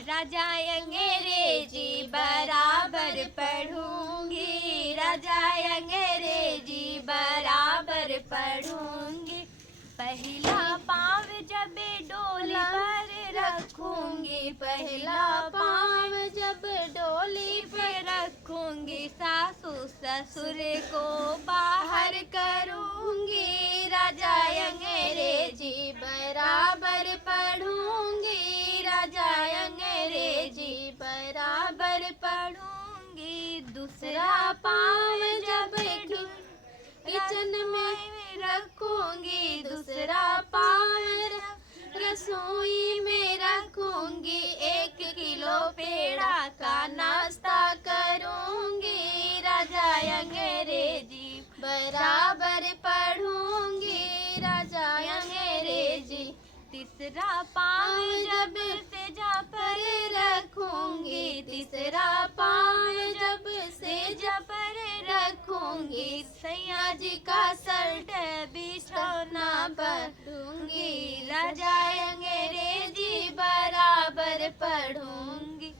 राजा अंग्रेजी बराबर पढ़ूंगी, राजा अंग्रेजी बराबर पढ़ूंगी। पहला पाँव जब डोली पर रखूंगी, पहला पाँव जब डोली पर रखूंगी, सासू ससुर को बाहर करूंगी, राजा अंग्रेजी बराबर पढ़ूंगी, राजा अंग्रेजी बराबर पढ़ूंगी। दूसरा पाँव जब किचन में रखूंगी, दूसरा पाँव रसोई में रखूंगी, 1 किलो पेड़ा का नाश्ता करूंगी, राजा अंग्रेजी बराबर पढ़ूंगी, राजा अंग्रेजी। तीसरा पाँव जब सेजा पर रखूंगी, तीसरा पाँव जब सेजा पर रखूंगी, सैया जी का शर्ट बिछौना पर दूंगी, राजा अंग्रेजी बराबर पढ़ूंगी।